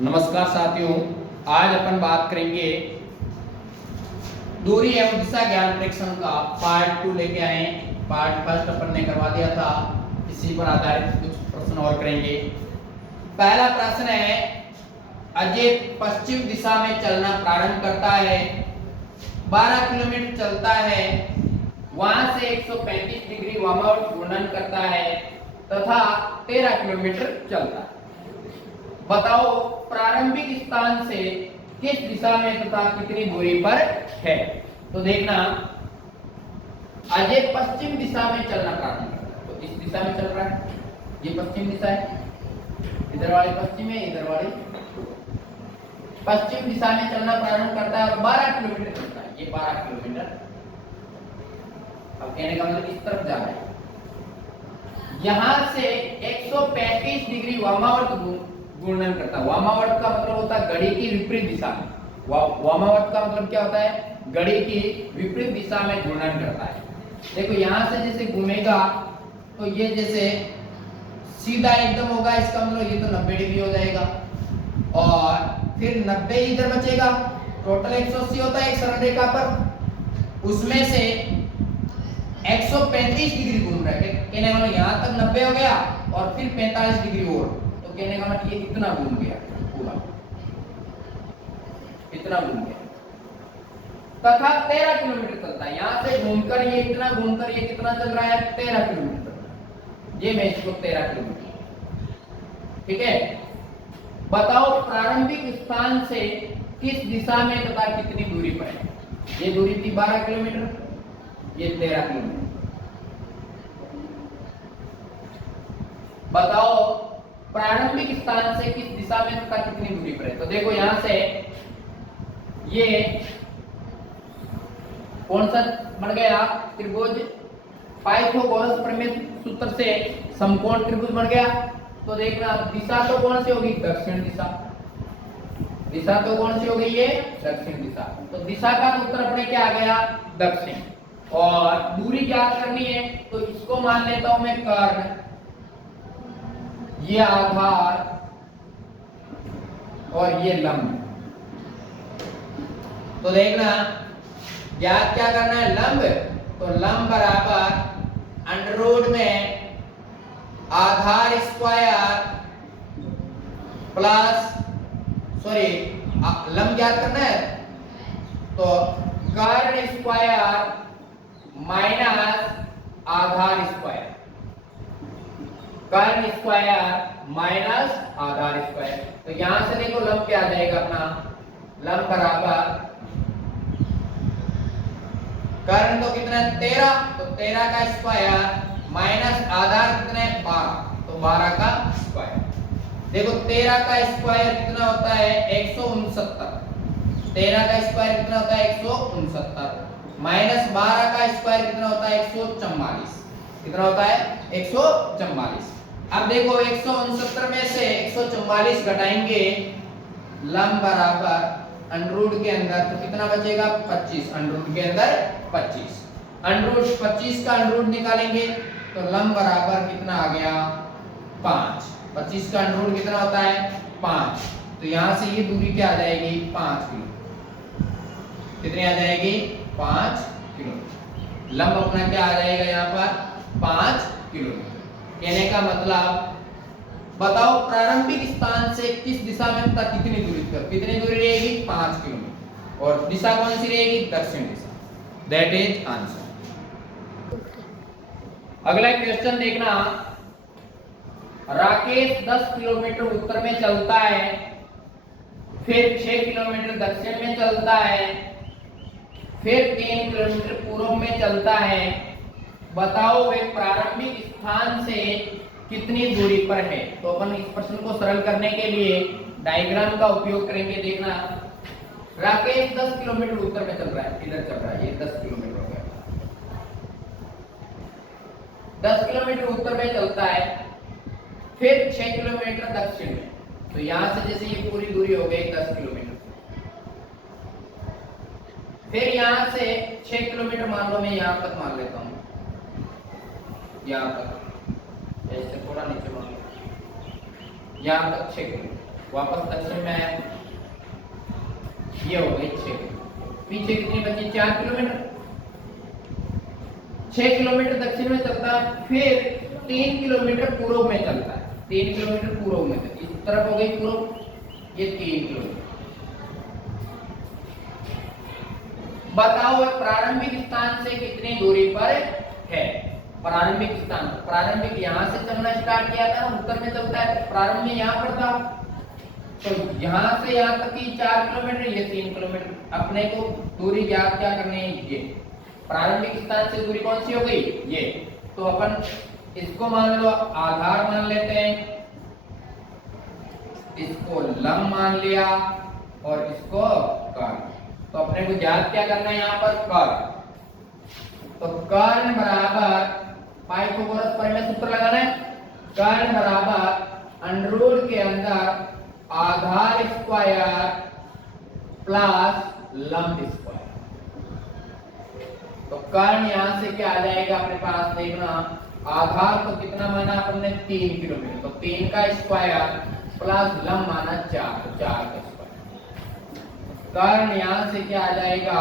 नमस्कार साथियों, आज अपन बात करेंगे दूरी एवं दिशा ज्ञान परीक्षण का पार्ट 2 लेके आए। पार्ट फर्स्ट अपन ने करवा दिया था, इसी पर आधारित कुछ प्रश्न और करेंगे। पहला प्रश्न है, अजय पश्चिम दिशा में चलना प्रारंभ करता है, 12 किलोमीटर चलता है, वहां से 135 डिग्री वामावर्त घूर्णन करता है तथा 13 किलोमीटर चलता है। बताओ प्रारंभिक स्थान से किस दिशा में तथा कितनी दूरी पर है। तो देखना, अजय पश्चिम दिशा में चलना प्रारंभ करता है, तो इस दिशा में चल रहा है, ये पश्चिम दिशा है, इधर वाली पश्चिम है, इधर वाली पश्चिम दिशा में चलना प्रारंभ करता है और 12 किलोमीटर चलता है, ये 12 किलोमीटर। अब कहने का मतलब इस तरफ जा रहा है, यहां से 135 डिग्री वामावर्त घूर्णन करता है। वामावर्त का मतलब होता है घड़ी की विपरीत दिशा में। वामावर्त का मतलब क्या होता है, घड़ी की विपरीत दिशा में घूर्णन करता है। देखो यहां से जैसे घूमेगा तो ये जैसे सीधा एकदम होगा, इसका मतलब ये तो 90 डिग्री हो जाएगा और फिर 90 इधर बचेगा, टोटल 180 होता है एक सरल रेखा पर, उसमें से 135 डिग्री घूम रहा है। कहने वाला यहां तक 90 हो गया और फिर 45 डिग्री और, तो कहने का मतलब ये इतना घूम गया, पूरा इतना घूम गया तथा 13 किलोमीटर चलता है। यहां से घूमकर ये इतना घूमकर ये कितना चल रहा है, 13 किलोमीटर। ये मैं इसको 13 किलोमीटर, ठीक है। बताओ प्रारंभिक स्थान से किस दिशा में तथा कितनी दूरी पर है। ये दूरी थी 12 किलोमीटर, ये 13 किलोमीटर। बताओ प्रारंभिक स्थान से किस दिशा में तथा कितनी दूरी पर है। तो देखो यहां से ये कौन सा बन गया, त्रिभुज, पाइथागोरस प्रमेय सूत्र से समकोण त्रिभुज बन गया। तो देखना दिशा तो कौन सी होगी, दक्षिण दिशा। दिशा तो कौन सी होगी, ये दक्षिण दिशा। तो दिशा का उत्तर अपने क्या आ गया, दक्षिण। और दूरी ज्ञात करनी है तो इसको मान लेता हूं मैं कर्ण, ये आधार और ये लंब। तो देखना ज्ञात क्या करना है, लंब। तो लंब बराबर अंडर रूट में आधार स्क्वायर प्लस, सॉरी लंब ज्ञात करना है तो कर्ण स्क्वायर माइनस आधार स्क्वायर, कर्ण स्क्वायर माइनस आधार स्क्वायर। तो यहां से देखो लंब क्या आ जाएगा अपना, लंब बराबर कर्ण तो कितना है 13, तो 13 का स्क्वायर माइनस आधार कितना है 12, तो 12 का स्क्वायर। देखो 13 का स्क्वायर कितना होता है 169, 13 का स्क्वायर कितना होता है 169 माइनस 12 का स्क्वायर कितना होता है 144, कितना होता है 144। अब देखो 169 में से 144 घटाएंगे, लंब बराबर अंडर के अंदर तो कितना बचेगा 25, अंडर के अंदर 25, अंडर 25 का अंडर निकालेंगे तो लंब बराबर कितना आ गया 5, 25 का अंडर कितना होता है 5। तो यहां से ये दूरी क्या आ जाएगी 5 किलो, कितनी आ जाएगी 5 किलोमीटर। लंब अपना क्या आ जाएगा यहाँ पर 5 किलोमीटर। कहने का मतलब बताओ प्रारंभिक स्थान से किस दिशा में तक कितनी दूरी पर, कितनी दूरी रहेगी 5 किलोमीटर और दिशा कौन सी रहेगी, दक्षिण दिशा। That is answer. अगला क्वेश्चन देखना, राकेश 10 किलोमीटर उत्तर में चलता है, फिर 6 किलोमीटर दक्षिण में चलता है, फिर 3 किलोमीटर पूर्व में चलता है। बताओ वे प्रारंभिक स्थान से कितनी दूरी पर है। तो अपन इस प्रश्न को सरल करने के लिए डायग्राम का उपयोग करेंगे। देखना राकेश 10 किलोमीटर उत्तर में चल रहा है, इधर चल रहा है, ये 10 किलोमीटर हो गया, 10 किलोमीटर उत्तर में चलता है, फिर 6 किलोमीटर दक्षिण में। तो यहां से जैसे ये पूरी दूरी हो गई 10 किलोमीटर, फिर यहां से 6 किलोमीटर मान लो, मैं यहां तक मान लेता हूं, यहां तक, ऐसे थोड़ा नीचे मान लो, यहां तक 6 किलोमीटर। वापस दक्षिण में आया, ये हो गई 6। पीछे कितनी बची? 4 किलोमीटर। 6 किलोमीटर दक्षिण में चलता है, फिर 3 किलोमीटर पूर्व में चलता है। 3 किलोमीटर पूर्व में, इस तरफ हो गई पूर्व, ये 3 किलोमीटर। बताओ प्रारंभिक स्थान से कितनी दूरी पर है? प्रारंभिक स्थान, प्रारंभिक यहां से चलना स्टार्ट किया था, उत्तर में चलता है, प्रारंभिक यहां पर था, तो यहां से यहां तक की 4 किलोमीटर, ये 3 किलोमीटर। अपने को दूरी ज्ञात क्या करनी है? ये प्रारंभिक स्थान से दूरी कौन सी हो गई? ये। तो अपन इसको मान लो आधार मान लेते हैं, इसको लंब मान लिया और इसको कर्ण। तो अपने को ज्ञात क्या करना है यहाँ पर? कर्ण। तो कर्ण बराबर पाइथागोरस प्रमेय सूत्र लगाना है। कर्ण बराबर अंडररूट के अंदर आधार स्क्वायर प्लस लंब स्क्वायर। तो कर्ण यहां से क्या आ जाएगा अपने पास? देखना, आधार तो कितना माना अपन ने? 3 किलोमीटर, तो 3 का स्क्वायर प्लस लंब माना 4, तो 4 का स्क्वायर। कर्ण यहां से क्या आ जाएगा?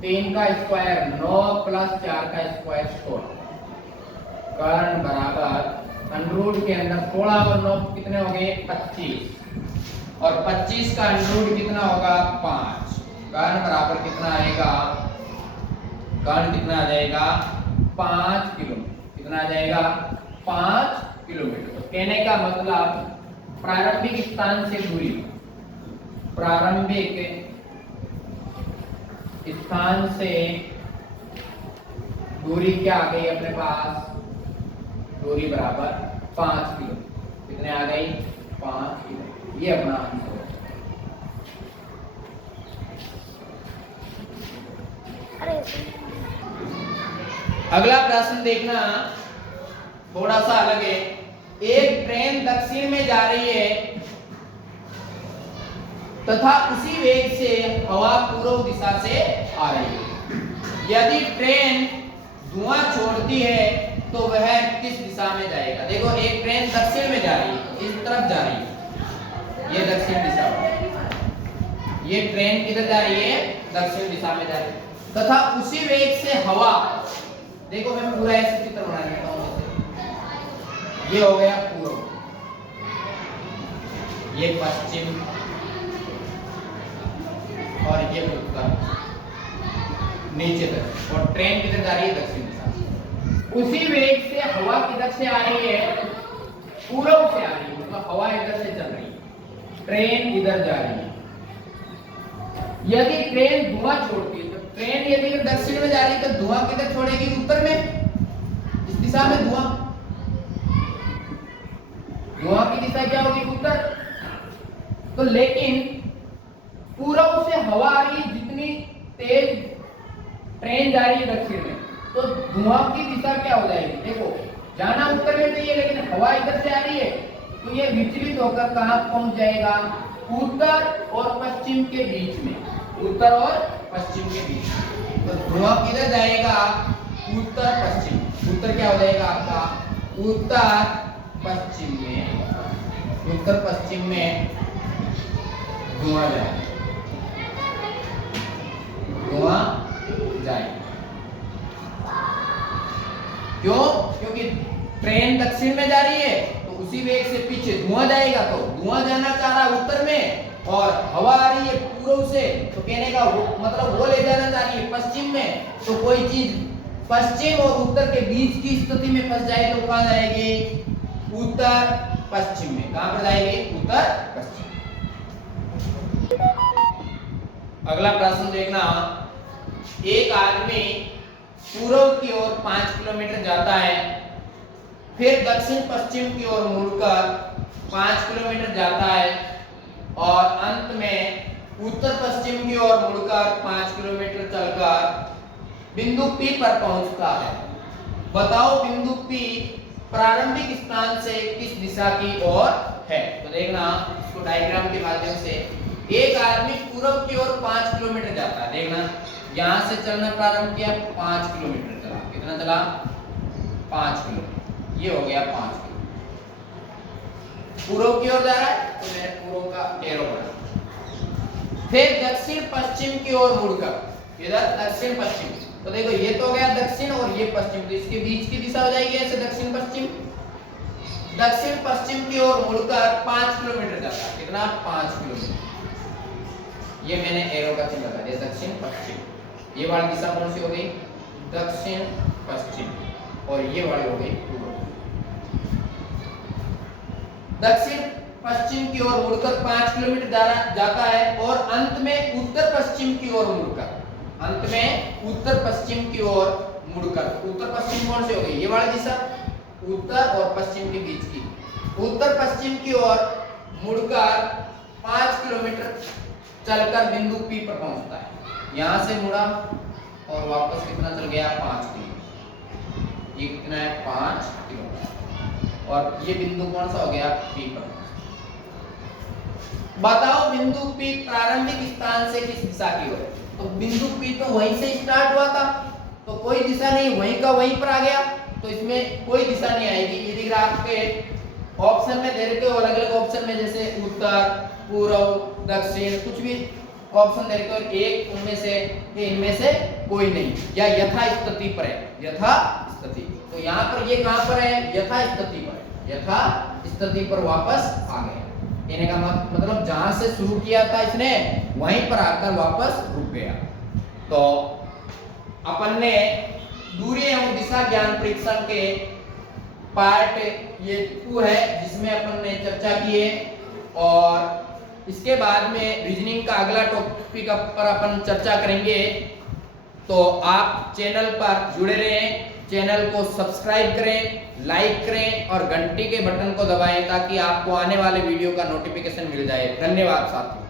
3 का स्क्वायर 9 प्लस 4 का स्क्वायर 16। कर्ण बराबर अंडररूट के अंदर 16 और 9 कितने हो गए? 25, और 25 का अंडररूट कितना होगा? 5। कर्ण बराबर कितना आएगा? कर्ण कितना आ जाएगा? 5 किलोमीटर। कितना आ जाएगा? 5 किलोमीटर। तो कहने का मतलब प्रारंभिक स्थान से दूरी, प्रारंभिक स्थान से दूरी क्या आ गई अपने पास? दूरी बराबर 5 किलोमीटर। कितने आ गई? 5 किलोमीटर। ये अपना आंसर है। अगला प्रश्न देखना, थोड़ा सा अलग है। एक ट्रेन दक्षिण में जा रही है तथा उसी वेग से हवा पूर्व दिशा से आ रही है। यदि ट्रेन धुआं छोड़ती है तो वह किस दिशा में जाएगा? देखो, एक ट्रेन दक्षिण में जा रही है, इस तरफ जा रही है, ये दक्षिण दिशा है। ये ट्रेन किधर जा रही है? दक्षिण दिशा में जा रही है, तथा उसी वेग से हवा, देखो मैं पूरा ऐसे चित्र बना लेता हूं। ये हो गया पूर्व, ये पश्चिम, और ये उत्तर, नीचे तक, और ट्रेन किधर जा रही है? दक्षिण दिशा। उसी वेग से हवा किधर से आ रही है? पूर्व से आ रही है, मतलब हवा इधर से चल रही है, ट्रेन इधर जा रही है। यदि ट्रेन धुआं छोड़ती है, तो ट्रेन यदि दक्षिण में जा रही है तो धुआं किधर छोड़ेगी? उत्तर में, इस दिशा में धुआं, धुआं की दिशा क्या होगी? उत्तर। तो लेकिन पूर्व से हवा आ रही है, जितनी तेज ट्रेन जा रही है दक्षिण में, तो धुआं की दिशा क्या हो जाएगी? देखो, जाना उत्तर में चाहिए, लेकिन हवा इधर से आ रही है, तो ये विचलित होकर कहां पहुंच जाएगा? उत्तर और पश्चिम के बीच में, उत्तर और पश्चिम के बीच में। तो धुआं किधर जाएगा? उत्तर पश्चिम। उत्तर क्या हो जाएगा आपका? उत्तर पश्चिम में, उत्तर पश्चिम में धुआं जाएगा, धुआं जाएगा। क्यों? क्योंकि ट्रेन दक्षिण में जा रही है, तो उसी वेग से पीछे धुआं जाएगा, तो धुआं जाना चाह रहा है उत्तर में, और हवा आ रही है पूर्व से, तो कहने का मतलब वो ले जाना चाह रही है पश्चिम में। तो कोई चीज पश्चिम और उत्तर के बीच की स्थिति में फंस जाए तो कहां जाएगी? उत्तर पश्चिम में। कहां पर जाएगी? उत्तर पश्चिम। अगला प्रश्न देखना, एक आदमी पूर्व की ओर 5 किलोमीटर जाता है, फिर दक्षिण पश्चिम की ओर मुड़कर 5 किलोमीटर जाता है, और अंत में उत्तर पश्चिम की ओर मुड़कर 5 किलोमीटर चलकर बिंदु P पर पहुंचता है। बताओ बिंदु P प्रारंभिक स्थान से किस दिशा की ओर है? तो देखना, इसको डायग्राम के माध्यम से, एक आदमी पूर्व की ओर 5 किलोमीटर जाता है। देखना, यहां से चलना प्रारंभ किया, 5 किलोमीटर चला। कितना चला? 5 किलोमीटर। ये हो गया 5 किलोमीटर। पूर्व की ओर जा रहा है तो मैंने पूर्व का एरो बना। फिर दक्षिण पश्चिम की ओर मुड़कर इधर दक्षिण पश्चिम, तो देखो ये तो हो गया दक्षिण और ये पश्चिम, तो इसके बीच की दिशा हो जाएगी ऐसे दक्षिण पश्चिम। दक्षिण पश्चिम की ओर मुड़कर 5 किलोमीटर जाता है, कितना 5 किलोमीटर। ये मैंने एरो का चिन्ह लगा दिया दक्षिण पश्चिम। ये वाली दिशा कौन सी हो गई, दक्षिण पश्चिम, और ये वाली हो गई पूर्व। दक्षिण पश्चिम की ओर मुड़कर 5 किलोमीटर जाता है और अंत में उत्तर पश्चिम की ओर मुड़कर, अंत में उत्तर पश्चिम की ओर मुड़कर, उत्तर पश्चिम कौन सी हो गई, ये वाली दिशा, उत्तर और पश्चिम के बीच की, उत्तर पश्चिम की ओर मुड़कर 5 किलोमीटर चलकर बिंदु P पर पहुंचता है। यहां से मुड़ा और वापस कितना चल गया, 5 किलोमीटर। ये कितना है, 5 किलोमीटर, और ये बिंदु कौन सा हो गया, P पर। बताओ बिंदु P प्रारंभिक स्थान से किस दिशा की ओर है। तो बिंदु P तो वहीं से स्टार्ट हुआ था, तो कोई दिशा नहीं, वहीं का वहीं पर आ गया, तो इसमें कोई दिशा नहीं आएगी। यदि आपके ऑप्शन में दे रखे हो अलग अलग ऑप्शन में, जैसे उत्तर, पूर्व, दक्षिण, कुछ भी ऑप्शन दे रखे हो, एक उनमें से इनमें से कोई नहीं, या यथा स्थिति पर है, यथा स्थिति, तो यहाँ पर ये कहां पर है, यथा स्थिति पर है, यथा स्थिति पर वापस आ गए। कहने का मतलब जहां से शुरू किया था इसने वहीं पर आकर वापस रुक गया। तो अपन ने दूरी एवं दिशा ज्ञान परीक्षण के पार्ट ये 2 है जिसमें अपन ने चर्चा की है, और इसके बाद में रीजनिंग का अगला टॉपिक पर अपन चर्चा करेंगे। तो आप चैनल पर जुड़े रहें, चैनल को सब्सक्राइब करें, लाइक करें और घंटी के बटन को दबाएं ताकि आपको आने वाले वीडियो का नोटिफिकेशन मिल जाए। धन्यवाद साथियों।